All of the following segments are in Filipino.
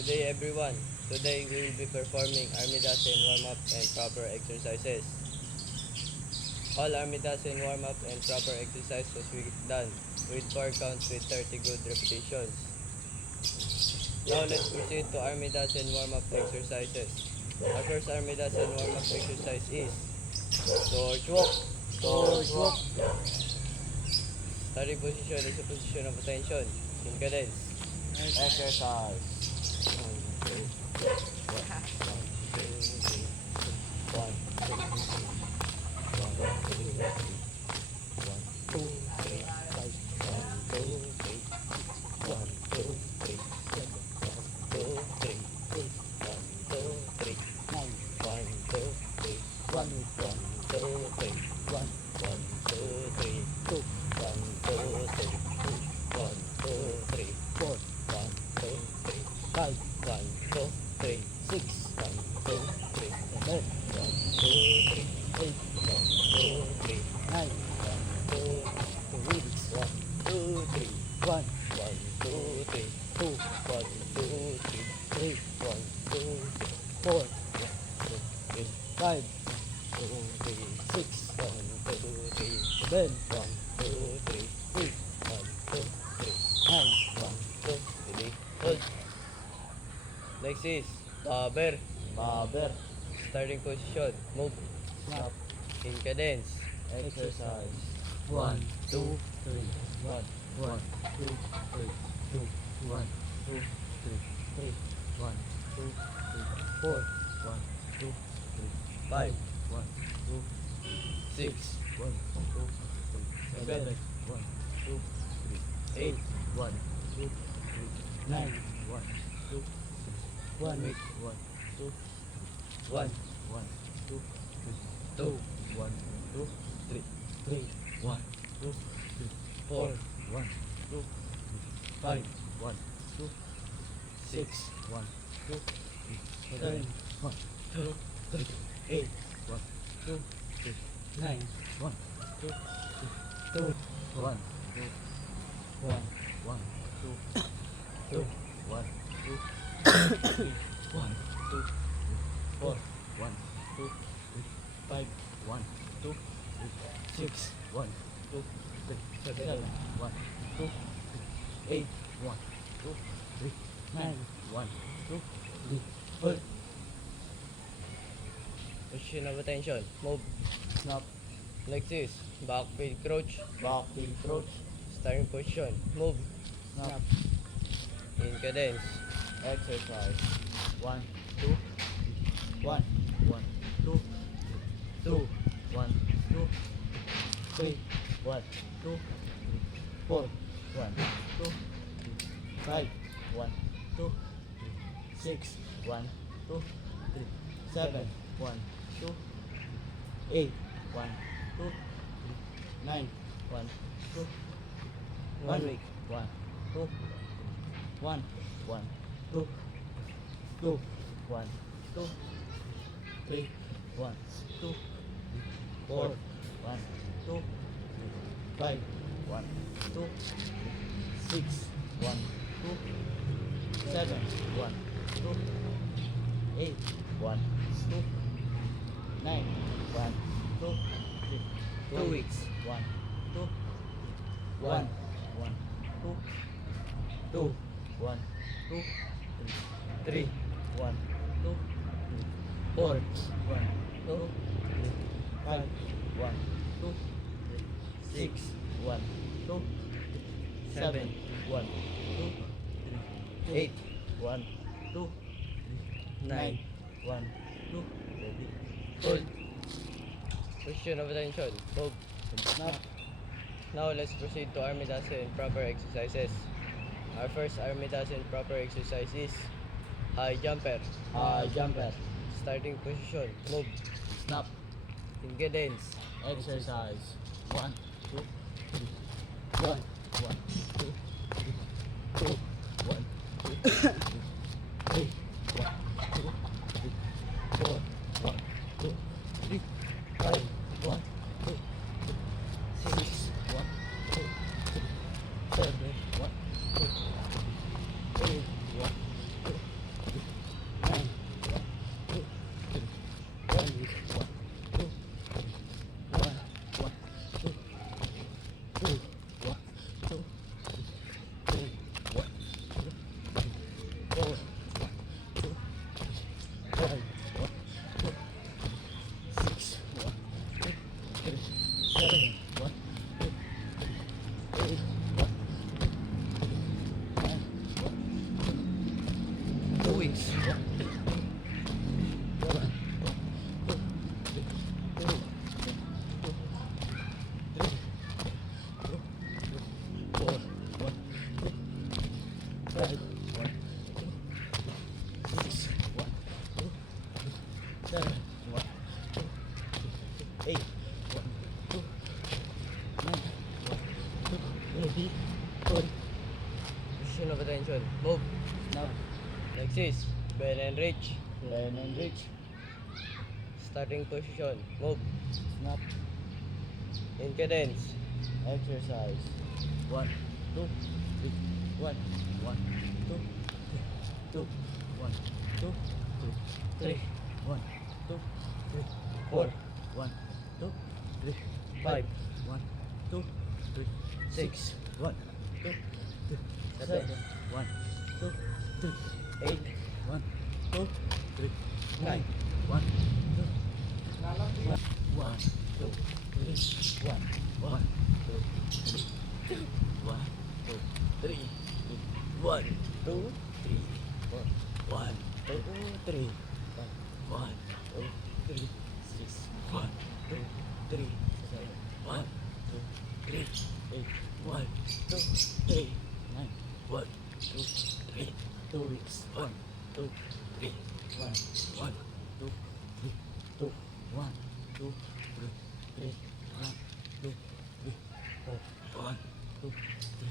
Today everyone, today we will be performing Armidasen warm-up and proper exercises. All Armidasen warm-up and proper exercise was done with 4 counts with 30 good repetitions. Now let's proceed to Armidasen warm-up exercises. Our first Armidasen warm-up exercise is torch walk. Torch walk. Starting position is a position of attention in cadence. Exercise. Hold. Next is Baber. Starting position. Move. Snap. In cadence. Exercise. 1, 2, 3. 1, 1, 2, 3. 2, 1, 2, 3. 3, 1, 2, 3. 4, 1, 2, 3. 5, 1, 2, 6. 1, 2, 3. 7, 1, 2, 3. 8. 1, 2, 3. 9, 1, 2, 3. 1, 1, 2, 1. 1, 2, 2. 1, 2, 3. 3, 1, 2, 3. 4. 1, 2, 5. 1, 2, 6. 1, 2, 7, 1, 2, 3. 8, 1, 2, 3. 9, 1, 2, 3. 2, 1, 2, 1, 1, 2, 2, 1, 2, 3, 1, 2, 4, 1, 2, 5, 1, 2, 6, 1, 2, 7, 1, 2, 8, 1, 2, 3, 9, 1, 2, 3, 4. Position of attention. Move. Snap. Next is back field crouch. Back heel crouch. Starting position. Move. Snap. In cadence. Exercise. 1, 2, 1, 1, 2, 2, 1, 2, 3, 1, 2, 4, 1, 2, 5, 1, 2, 6, 1, 2, 7, 1, 2, 8, 1, 2, 9, 1, 2, 1 week, 1, 2, 1, 1, 2, 2, 1, 2, 3, 1, 2, 4, 1, 2, 5, 1, 2, 6, 1, 2, 7, 1, 2, 8, 1, 2, 9, 1, 2, 3, 2 weeks. 1, 2, 1, 1, 2, 2, 1, 2, 3, 1, 2, 4, 1, 2, 5, 1, 2, 6, 1, 2, 7, 1, 2, 8, 1, 2, 9, 1, 2, Hold. Position of attention. Move. Snap. Now let's proceed to Armidasen proper exercises. Our first Armidasen proper exercise is high jumper. Jumper. Starting position. Move. Snap. In cadence. Exercise. 1, 2, 3. 1, 1, 2, 3. 2, 1, 2, 3. 3, 1, 2, 3. 4, 1, 2, 3. 5, 1, 2, 3. 6, 1, 2, 3. 7, 1, 2, 3. 8, 1, 2, weeks. Position of attention. Move. Snap. Like this. Bend and reach. Bend and reach. Starting position. Move. Snap. In cadence. Exercise. 1, 2, 3. 1, 1, 2, 2, 1, 2, 3, 1, 2, 3, 4, 1, 2, 3, 5, 1, 2, 3, 6, 1, 2, 3, 7, 1, 2, 3, 8, 1, 2, 3, 9, 1, 2, 1, 2, 3, 1, 1, 2, 3, 1, 2, 3, 1, 2, 3, 1, 2, 3, 1, 2, 3, 6, 1, 2, 3, 7, 1, 2, 3, 8, 1, 2, 3, 9, 1, 2, 3, 2 weeks, 1, 2, 3, 1, 1, 2, 3, 2, 1, 2, 3, 3, 1, 2, 3, 4, 1, 2, 3,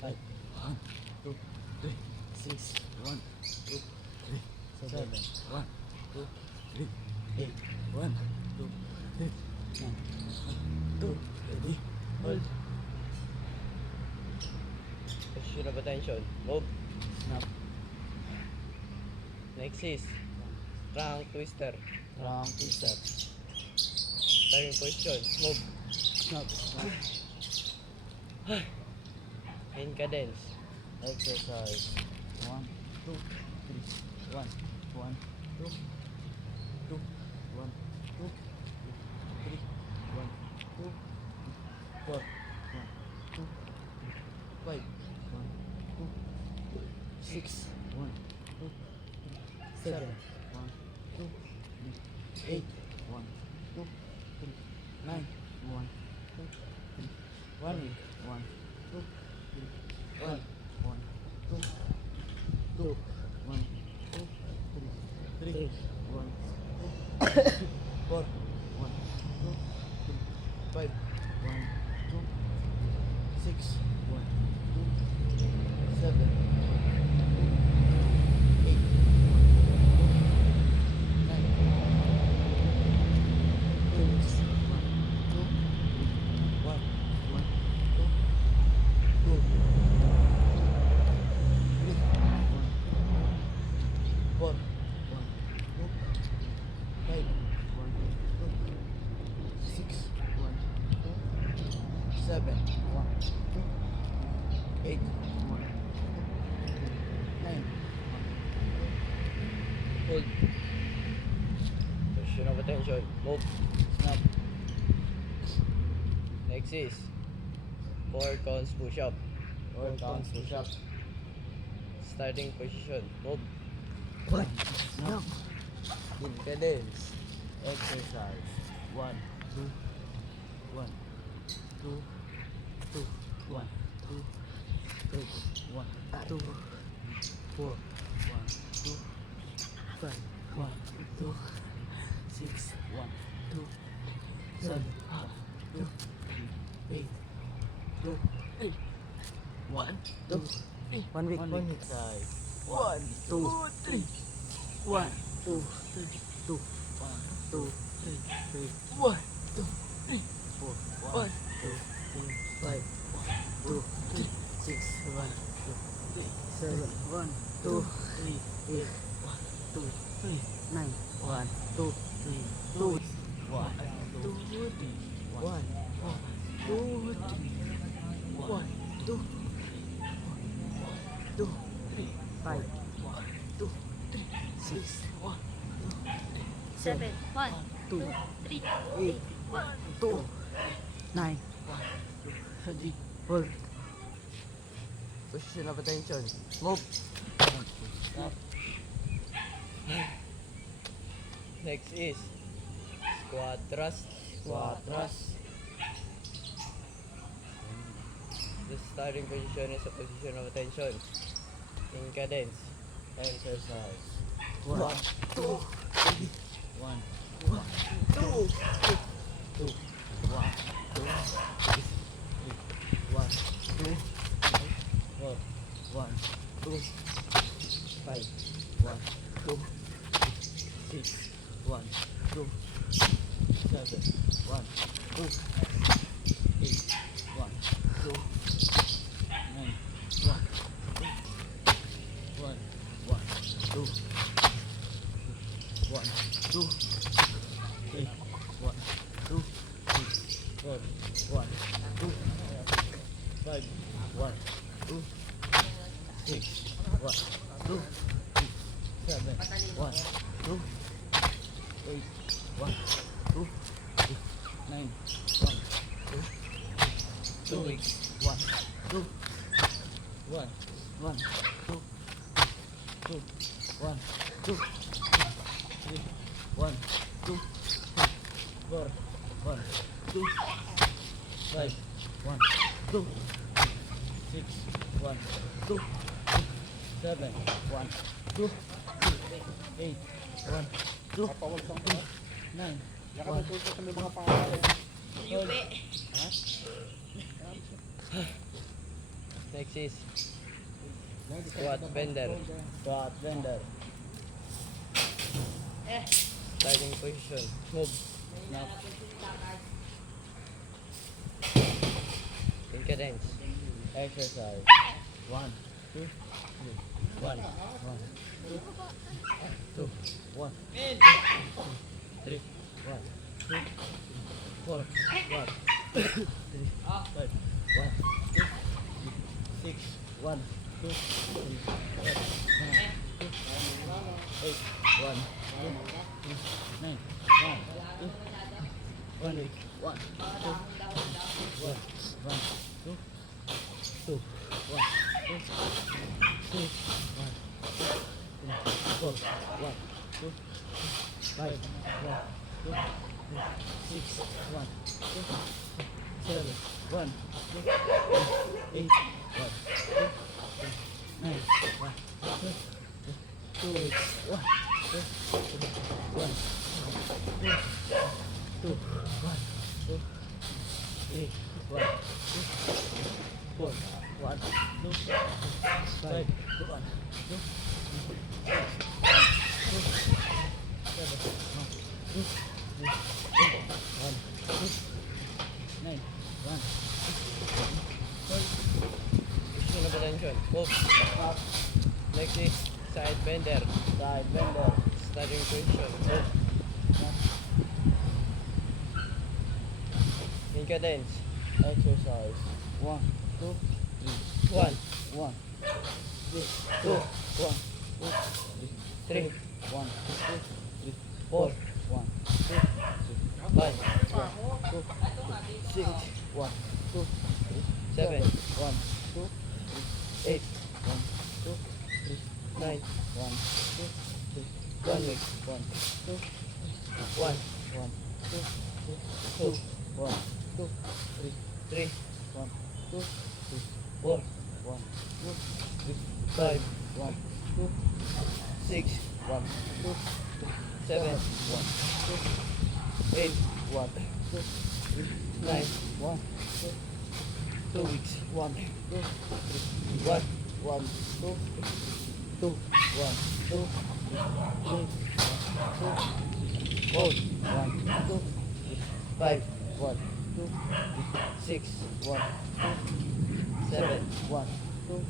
5, 1, 2, 3, 6, 1, 2, 3, 7, 1, 2, 3, 8, 1, 2, 3, 9, 1, 2, ready, hold, Position of attention. Move. snap, Next is trunk twister. round, step, Starting position. Move. snap, snap, In cadence. exercise, 1, 2, 3, 1, 1, 2, 2, 1, 2, 3, 1, 2, 4, 1, 2, 5, 1, 2, 6, 1, 2, 7, 1, 2, 8, 1, 2, 3, 9, 1, 2, 3, 1 week, 1, 2, 3, 1, 1, 2, 2, 1, 2, 3, 3, 1, 2, 4, 1, 2, 3, 5, 1, 2, 6, 1, 2, 7, 8, 9, 2, 1, 1, 2, 2, 3, 1, 4, 1, 2, 5, 1, 2, 6, 1, 2, 7, 1, 2, 8, 1, 9, Hold. Position of attention. Move. snap, Next is 4 counts push up. or counts push up, Starting position. Move. snap, In cadence. exercise, 1, 2, 1, 2, 2, 1, 2, 3, 1, 2, 4, 1, 2, 5, 1, 2, 6, 1, 2, 7, 2, 8, 2, 3, 1, 2, 3, 1 week, 1 week, 1, 2, 3, 1, 2, 3, 2, 1, 2, 3, 3, 1, 2, 3, 4, 1, 2, 3, 5, 2, 3, 6, 1, 2, 3, 7, 1, 2, 3, 8, 1, 2, 3, 9, 1, 2, 3, 2, 1, 2, 3, 1, 2, 3, 1, 2, 2, 3, 5, 2, 3, 6, 1, 7, 1, 2, 3, 8, 2, 9, 3, hold, Position of attention. Move. snap, Next is squat thrust. Squat thrust. The starting position is a position of attention. In cadence. Exercise. 1, 2, 3. 1, 2, 2, 1, 2, 3. 1, 2, 4, 1, 2, 5, 1, 2, 6, 1, 2, 7, 1, 2, 8, 1, 2, 9, 1, 1, 1, 2, 1, 2, 3, 1, 2, 4, 1, 2, 5, 1, 2, 6, 1, 2, 7, 1, 2, 8, 1, 2, 9, 1, 2, 2 weeks, 1, 2, 1, 1, 2, 2, 1, 2, 3, 1, 2, 4, 1, 2, 5, 1, 2, 6, 1, 2, 7, 1, 2, 8, 1, 2, 9, 1, Next is squat bender. Squat bender. Starting position. Move. Snap. In cadence. Exercise. 1, 2, 3. 1, 1, 2, 1, 3, 1, 2, 4, 1, 3, 5, 1, 2, 6, 1, 2, 3, 4, 8, 1, 2, 3, 9, 1, 2, 1, 8, 1, 2, 1, 2, 2, 1, 2, 3, 1, 4, 1, 2, 5, 1, 2, 6, 1, 2, 7, 1, 2, 8, 1, 2, 9, 1, 2, 2, 1, 2, 1, 2, 1, 2, 3, 1, 2, 4, 1, 2, 5, 1, 2, Position of attention. Move. Next is side bender. Side bender. Starting position. Move. In cadence. Exercise. 1, 2, 3. 1, 1, 2, 2, 1, 2, 3, 1, 2, 3, 4, 1, 5, 2, 6, 1, 2, 7, 1, 2, 8, 1, 2, 3, 9, 1, 2, 3, 1 week. 1, 2, 1, 1, 2, 2, 1, 2, 3, 3, 1, 2, 4, 1, 2, 5, 1, 2, 6, 1, 2, 7, 8, 1, 2, 9, 1, 2 weeks. 1, 2, 1, 1, 2, 2, 1, 2, 3, 4, 1, 2, 5, 1, 2, 6, 1, 7, 1, 2,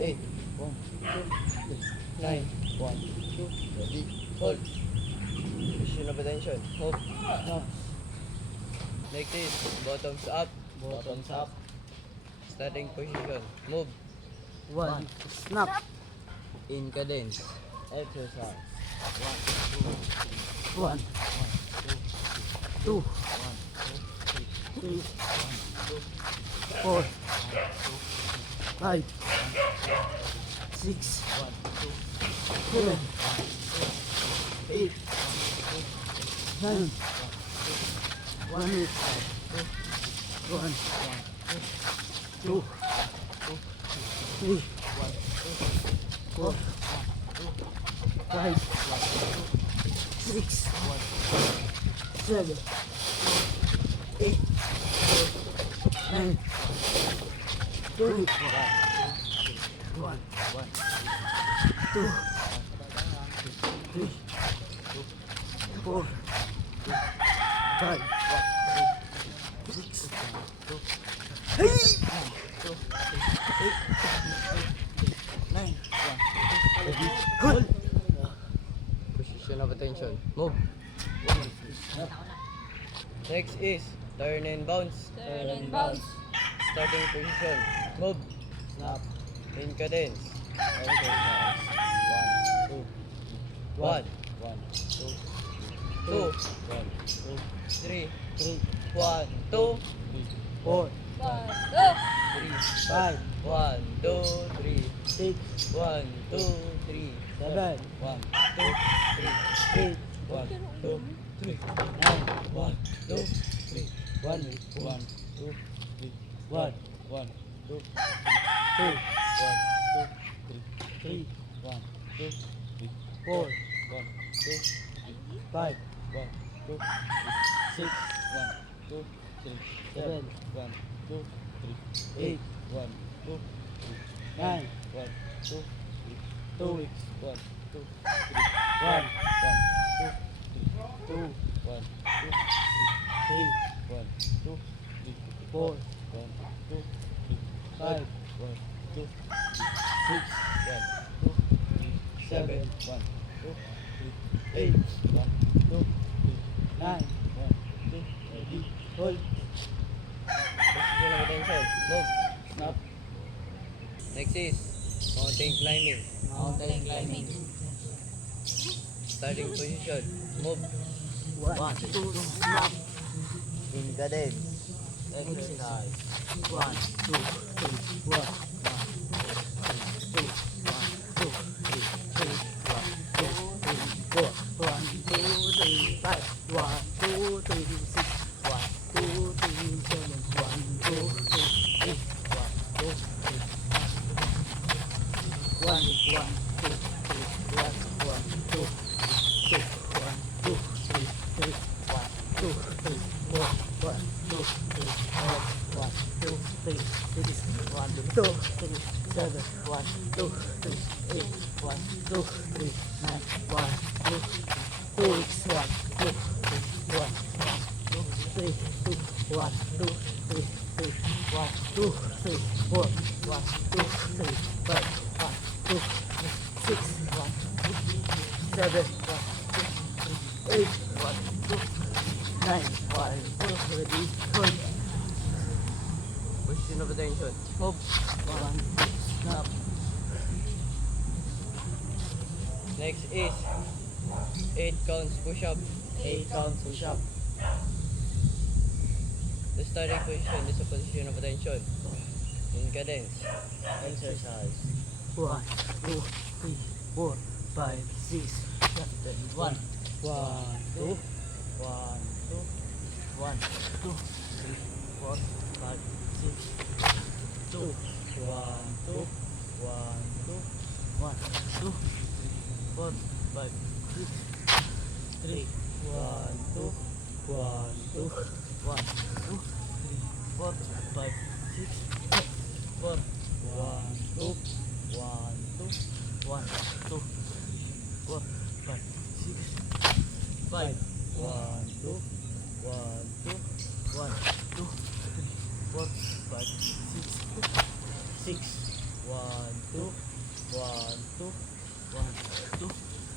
8, 1, 2, 9, 1, 2, ready, hold. Position of attention. Move. now, Next is bottoms up. bottoms up, Starting position. Move. 1, snap, In cadence. exercise, 1, 2, 3, 4, 5, 6, 7, 8, 9. 1 week. 1, 2, 3, 4, 5, 6, 7, 8, 9, 2, 1, 2, 3, 4, 5, 6, 9, hold. Position of attention. Move. Next is turn and bounce. Turn and bounce. Starting position. Move. Snap. In cadence. Exercise. 1, 1, 2, 1, 2, 3, 3, 1, 2, 4, 1, 5, 1, 2, 3, 6, 1, 2, 3, 7, 1, 8, 1, 2, 3, 9, 1, 2, 3, 1 week. 1, 2, 1, 1, 2, 2, 3, 3, 1, 2, 4, 1, 2, 5, 1, 2, 6, 1, 2, 3, 7, 1, 2, 8, 1, 2, 9, 1, 2, 2 weeks. 1, 2, 1, 2, 2, 1, 3, 1, 2, 4, 1, 2, 5, 1, 2, 6, 7, 7, 1, 2, 8, 1, 2, 9, 1, 2, hold. Position of attention. Move. Snap. Next is mountain climbing. Mountain climbing. Starting position. Move. 1, 2, snap. In cadence. Exercise. 1, 2, 3, 1, Position of attention. Move. snap. Next is 8 counts push-up. 8 counts push up. The starting position is a position of attention. In cadence. Exercise. 1, 2, 3, 4, 5, 6, 7, 1, 1, 2, 1, 2, 1, 2, 3, 4, 5, 6, 2, 1, 2, 1, 2, 1, 2, 3, 4, 5, 6, 3, 1, 2, 1, 2, 1, 2, 3, 4, 5, 6, 4, 1, 2, 1, 2, 1, 2, 4, 5, 6, 5, 1, 2, 1, 2, 1, 2, 3, 4, 5, 6, 6, 1, 2, 1, 2, 1, 2,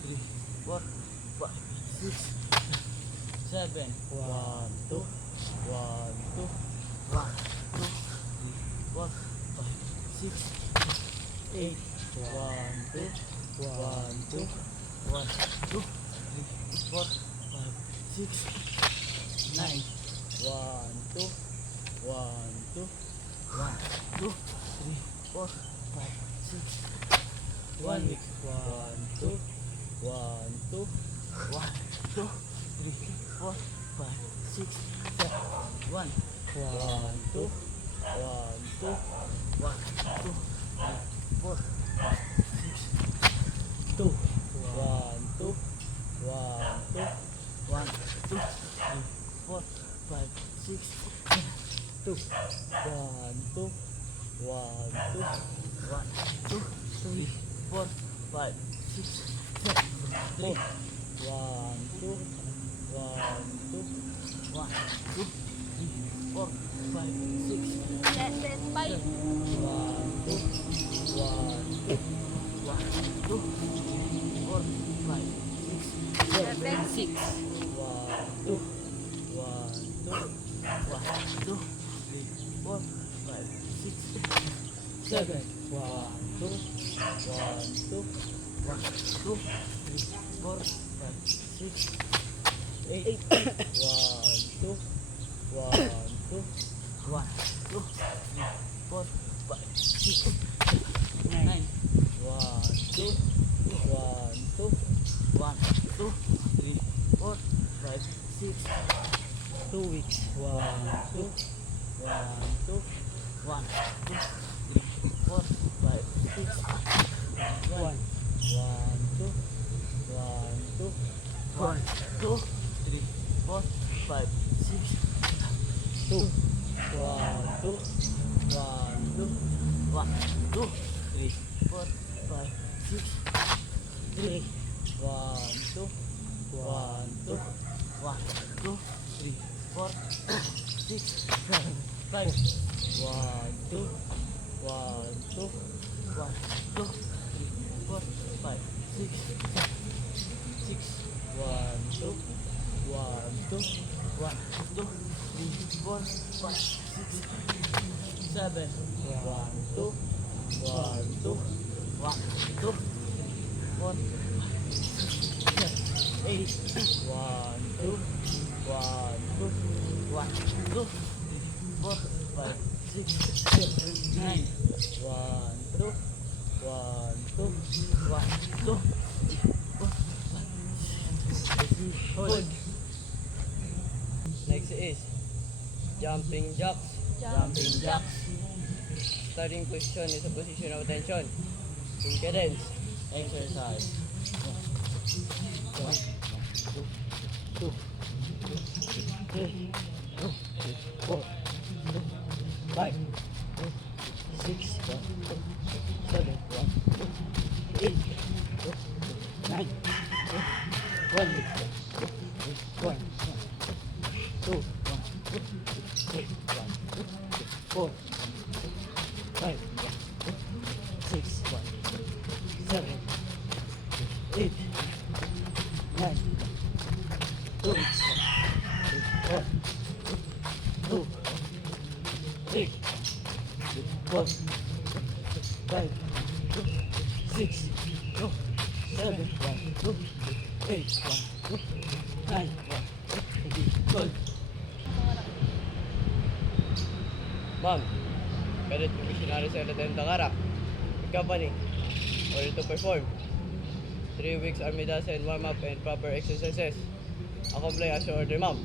3, 4, 5, 6, 7, 1, 2, 1, 2, 1, 2, 3, 4, 5, 6, 8, 1, 2, 1, 2, 1, 2, 3, 4, 5, 6, 9, 1, 2, 1, 2, 1, 2, 3, 4, 5, 6, 1 week, 1, 2, 1, 2, 1, 2, 3, 4, 5, 6, 7, 1, 1, 2, 1, 2, 1, 2, 4, 5, 6, 2, 1, 2, 1, 2, 1, 2, 3, 4, 5, 6, 7, 2, 1, 2, 1, 2, 1, 2, 3, 4, 5, 6, 7, 4, 1, 2, 1, 2, 1, 2, 3, 4, 5, 6, 7, 5. 1, 2, 1, 2, 1, 2, 3, 4, 5, 6, 7, 6. 1, 2, 1, 2, 1, 2, 3, 4, 5, 6, 7, 1, 2, 1, 2, 1, 2, 3, 4, 5, 6, 8, 1, 2, 1, 2, 1, 2, 3, 4, 5, 6, 9, 1, 2, 1, 2, 1, 2, 3, 4, 5, 6, 2 weeks. 1, 2, 1, 2, 1, 2, 3, 4, 5, 6, 1, 1, 2, 1, 2, 1, 2, 3, 4, 5, 6, 2, 1, 2, 1, 2, 1, 2, 3, 4, 5, 6, 3, 1, 2, 1, 2, 1, 2, 3, 4, 6, 7, 5, 1, 2, 1, 2, 1, 2, 3, 4, 5, 6, 6, 1, 2, 1, 2, 1, 2, 3, 4, 5, 6, 7, 1, 2, 1, 2, 1, 2, 4, 8, 1, 2, 1, 2, 1, 2, 3, 4, 5, 6, 7, 9, 1, 2, 1, 2, 1, 2, 3, 4, 5, 6, hold. Next is jumping jacks. Jumping jacks. Starting position is a position of attention. In cadence. Exercise. 1, 2, 3, 4, 5, 6, 7, 8, 9, 1, 1, 2, 1, 3, 4, 5, 6, 7, 8, 9, 2, 1, 2, 3, 4, 5, 6, 7, 1, 2, 8, 1, 2, 9, 1, 2, 12. Ma'am, Cadet Probationary Sergeant Takara, company, order to perform 3 weeks Army Dazen warm-up and proper exercises. Accomplish as your order, ma'am.